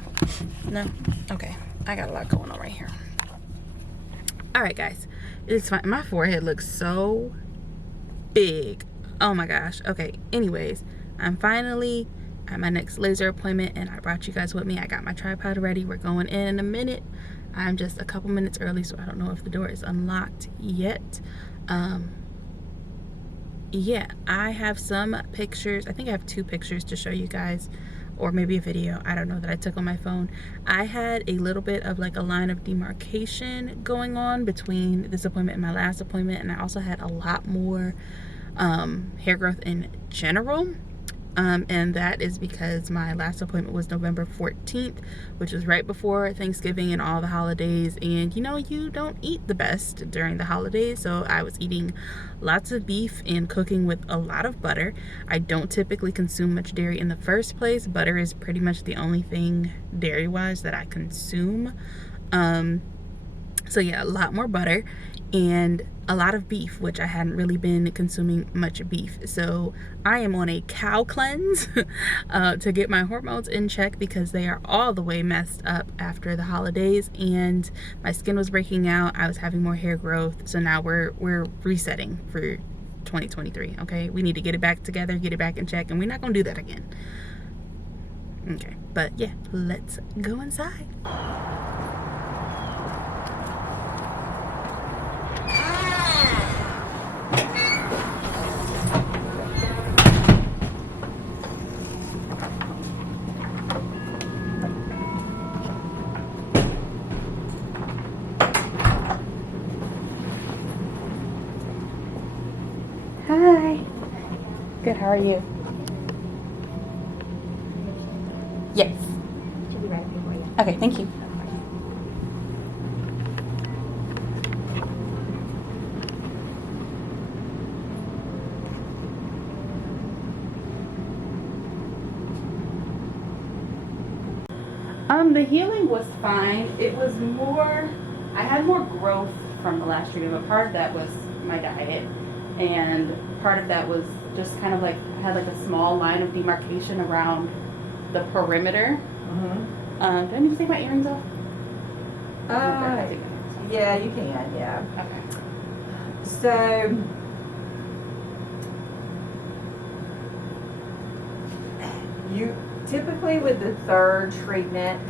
more? No? Okay. I got a lot going on right here. Alright, guys. It's fine. My forehead looks so big. Oh my gosh. Okay. Anyways, I'm finally at my next laser appointment, and I brought you guys with me. I got my tripod ready. We're going in a minute. I'm just a couple minutes early, so I don't know if the door is unlocked yet. Yeah, I have some pictures. I think I have 2 pictures to show you guys, or maybe a video, I don't know, that I took on my phone. I had a little bit of like a line of demarcation going on between this appointment and my last appointment, and I also had a lot more hair growth in general. And that is because my last appointment was November 14th, which was right before Thanksgiving and all the holidays. And you know, you don't eat the best during the holidays, so I was eating lots of beef and cooking with a lot of butter. I don't typically consume much dairy in the first place. Butter is pretty much the only thing dairy-wise that I consume. So yeah, a lot more butter and a lot of beef, which I hadn't really been consuming much beef. So I am on a cow cleanse to get my hormones in check, because they are all the way messed up after the holidays, and my skin was breaking out. I was having more hair growth. So now we're resetting for 2023. Okay, we need to get it back together, get it back in check, and we're not gonna do that again. Okay, but yeah, let's go inside. Hi. Good, how are you? Yes. Should be ready for you. Okay, thank you. The healing was fine. It was more, I had more growth from the last treatment, but part of that was my diet, and part of that was just kind of like, I had like a small line of demarcation around the perimeter. Do I need to take my earrings off? Yeah, you can, yeah. Okay. So, you typically with the third treatment,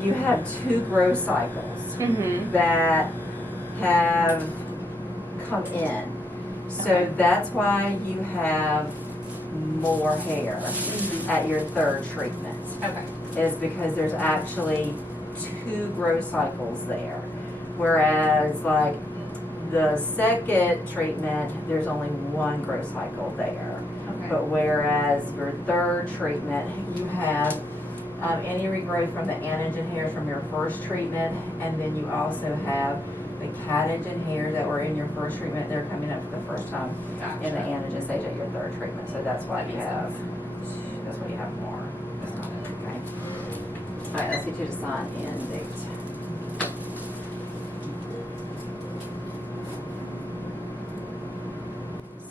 you have 2 growth cycles that have come in. So that's why you have more hair at your third treatment. Okay. Is because there's actually 2 growth cycles there. Whereas like the second treatment, there's only 1 growth cycle there. Okay. But whereas your third treatment, you have any regrowth from the anagen hairs from your first treatment, and then you also have the catagen hairs that were in your first treatment. They're coming up for the first time in the anagen stage at your third treatment. So that's why you have, that's why you have more. Okay. All right, let's get you to sign in date.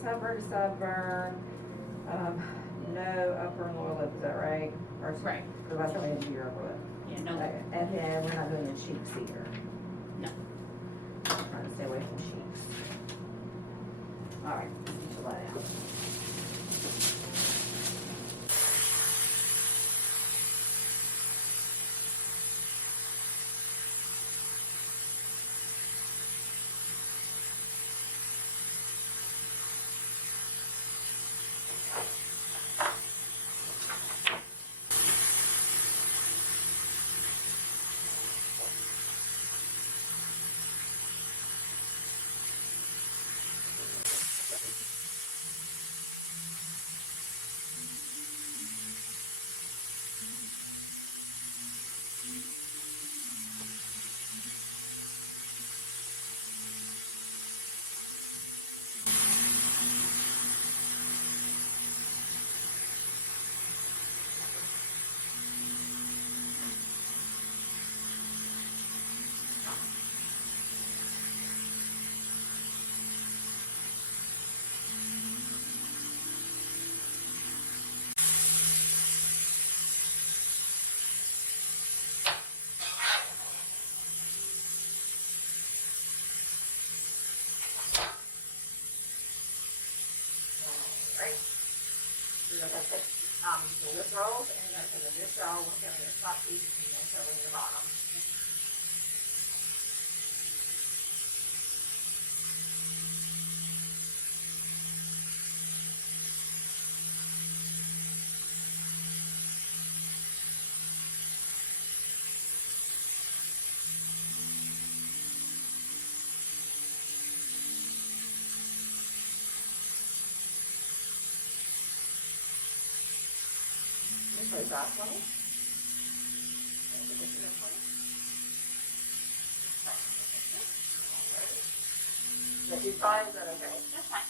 Sunburn to sunburn. No upper and lower lip, is that right? Or, Right. Because that's only into your upper lip. Yeah, no. Okay. And then we're not doing the cheeks either. No. Trying to stay away from cheeks. All right, let's get your light out. So this rolls, and you're going to put the dish towel, look at your top piece, and then cover your bottom. This way, top 20. And put this in the 20. Alright. That you try, is that okay? That's fine.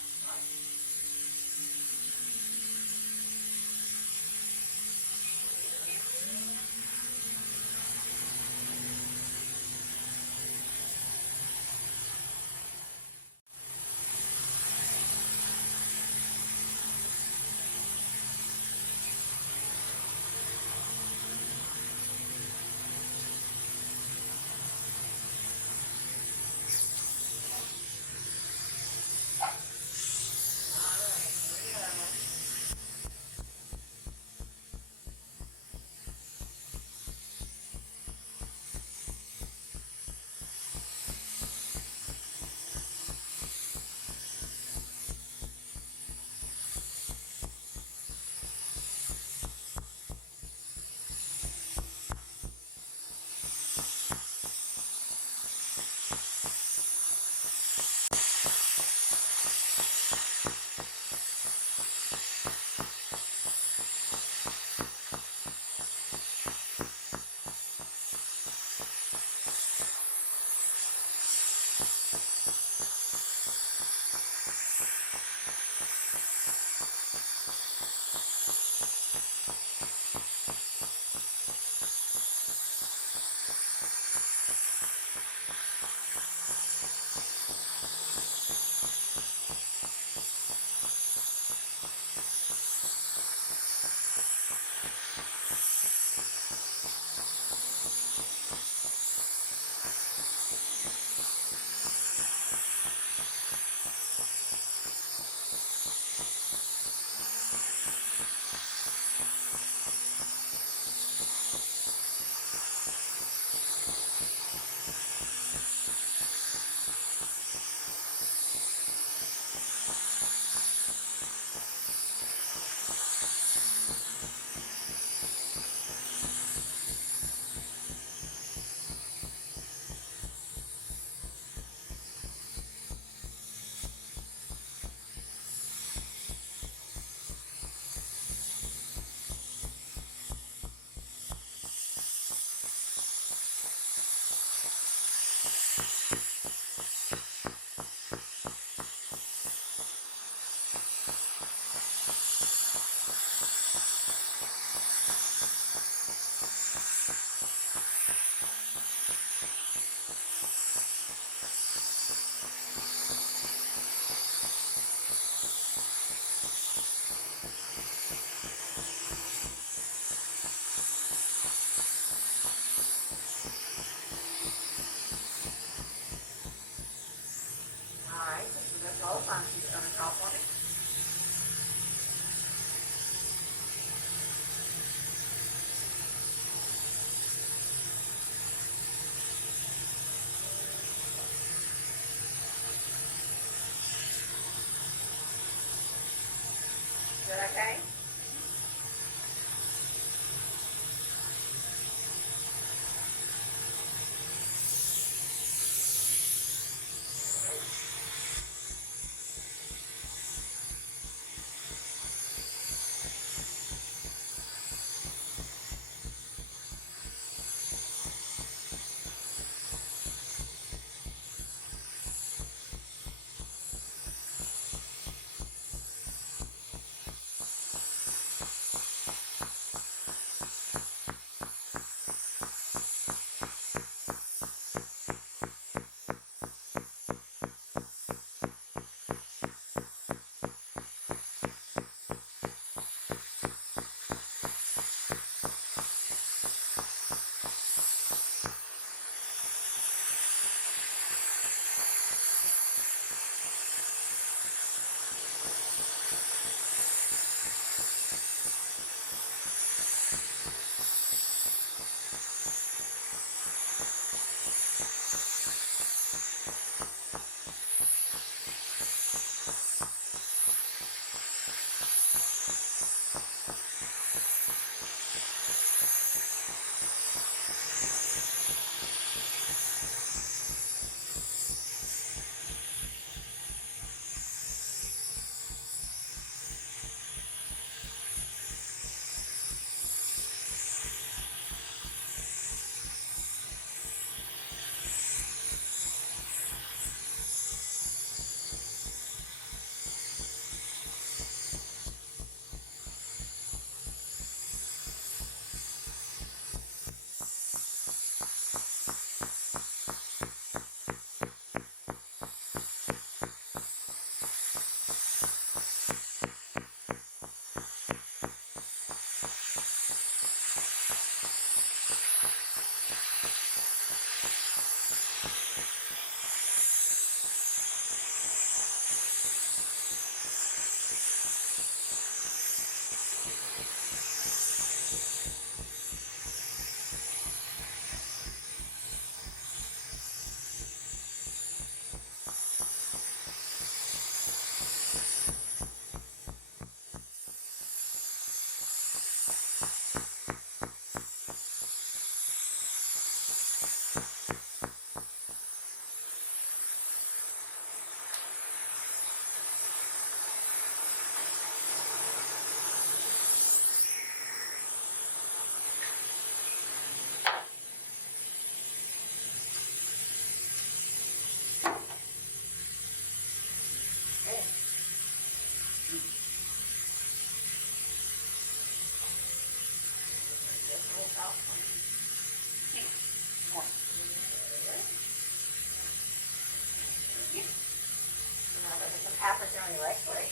aftercare and electric.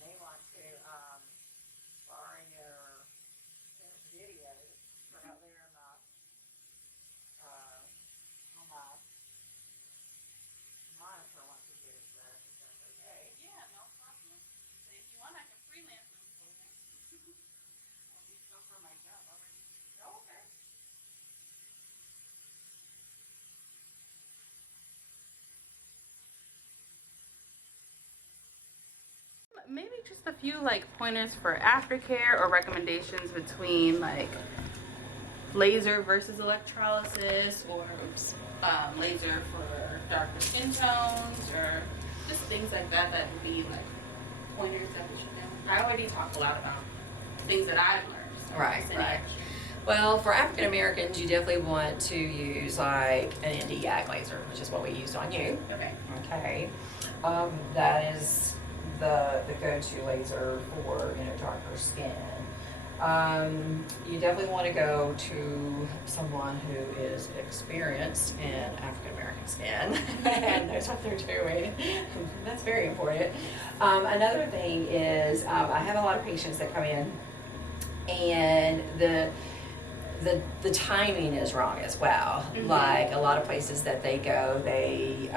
They want to borrow your videos, put out there on my monitor once you get it set up, if that's okay. Yeah, no problem. So if you want, I can freelance them for you. I'll be still for my job already. Oh, okay. Maybe just a few like pointers for aftercare or recommendations between like laser versus electrolysis, or laser for darker skin tones, or just things like that that would be like pointers that we should know. I already talk a lot about things that I've learned. So Right, just any right. extra. Well, for African Americans, you definitely want to use like an ND YAG laser, which is what we used on you. Okay. Okay. That is the go-to laser for, you know, darker skin. You definitely want to go to someone who is experienced in African American skin and knows what they're doing. That's very important. Another thing is, I have a lot of patients that come in, and the timing is wrong as well. Mhm. Like a lot of places that they go, they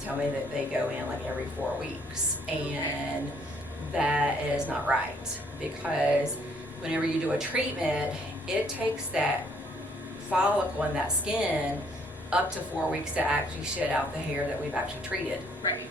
tell me that they go in like every 4 weeks, and that is not right, because whenever you do a treatment, it takes that follicle in that skin up to 4 weeks to actually shed out the hair that we've actually treated. Right.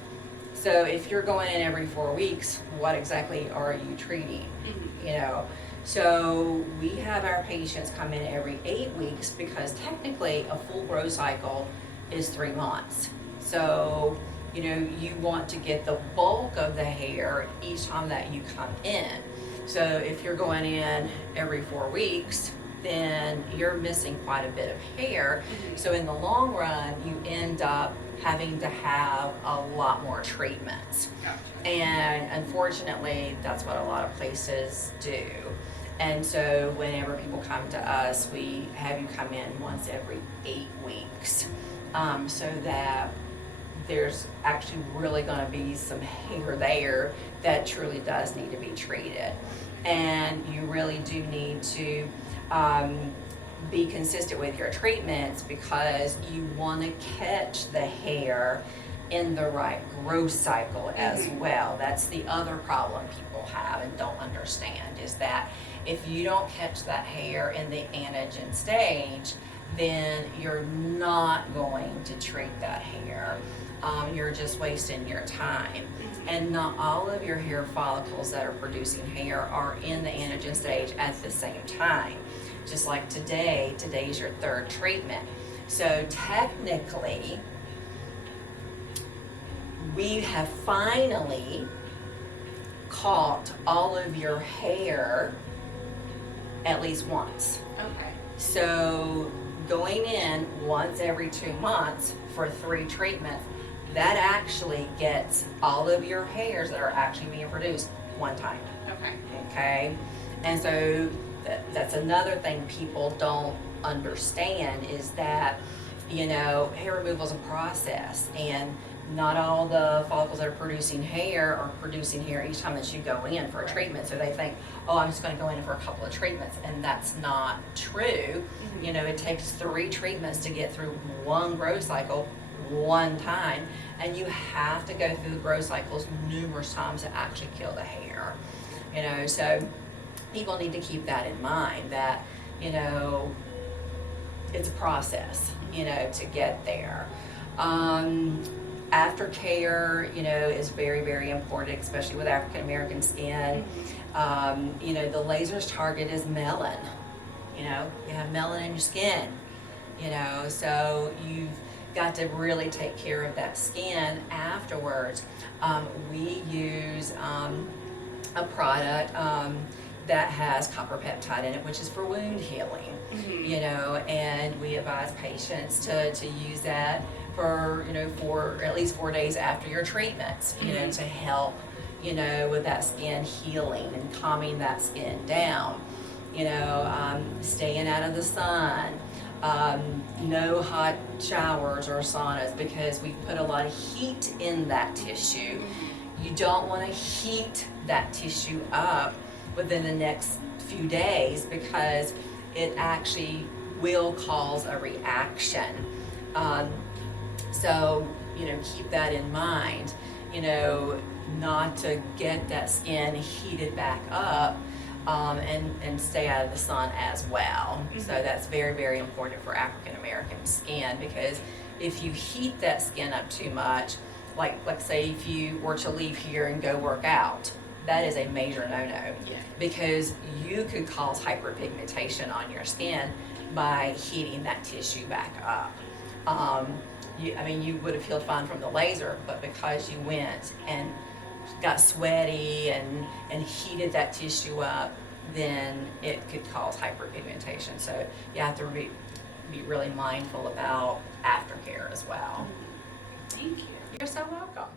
So if you're going in every 4 weeks, what exactly are you treating? Mhm. You know, so we have our patients come in every 8 weeks, because technically a full growth cycle is 3 months. So, you know, you want to get the bulk of the hair each time that you come in. So if you're going in every 4 weeks, then you're missing quite a bit of hair. Mhm. So in the long run, you end up having to have a lot more treatments. Gotcha. And unfortunately, that's what a lot of places do. And so whenever people come to us, we have you come in once every 8 weeks, so that there's actually really going to be some hair there that truly does need to be treated. And you really do need to be consistent with your treatments, because you want to catch the hair in the right growth cycle as Mhm. well. That's the other problem people have and don't understand, is that if you don't catch that hair in the anagen stage, then you're not going to treat that hair. You're just wasting your time. And not all of your hair follicles that are producing hair are in the anagen stage at the same time. Just like today's your 3rd treatment. So technically, we have finally caught all of your hair at least once. Okay. So going in once every 2 months for 3 treatments, that actually gets all of your hairs that are actually being produced one time. Okay. Okay? And so that's another thing people don't understand, is that, you know, hair removal is a process, and not all the follicles that are producing hair are producing hair each time that you go in for a treatment. So they think, oh, I'm just going to go in for a couple of treatments, and that's not true. Mhm. You know, it takes 3 treatments to get through one growth cycle one time, and you have to go through the growth cycles numerous times to actually kill the hair. You know, so people need to keep that in mind, that, you know, it's a process, you know, to get there. Aftercare, you know, is very, very important, especially with African American skin. You know, the laser's target is melanin. You know, you have melanin in your skin, you know, so you've got to really take care of that skin afterwards. We use a product that has copper peptide in it, which is for wound healing. Mhm. You know, and we advise patients to use that for, you know, for at least 4 days after your treatments, you know, to help, you know, with that skin healing and calming that skin down. You know, staying out of the sun, no hot showers or saunas, because we put a lot of heat in that tissue. You don't want to heat that tissue up within the next few days, because it actually will cause a reaction. So, you know, keep that in mind, you know, not to get that skin heated back up, and stay out of the sun as well. So that's very, very important for African American skin, because if you heat that skin up too much, like say if you were to leave here and go work out, that is a major no-no, because you could cause hyperpigmentation on your skin by heating that tissue back up. I mean, you would have healed fine from the laser, but because you went and got sweaty and heated that tissue up, then it could cause hyperpigmentation. So you have to be really mindful about aftercare as well. Thank you. You're so welcome.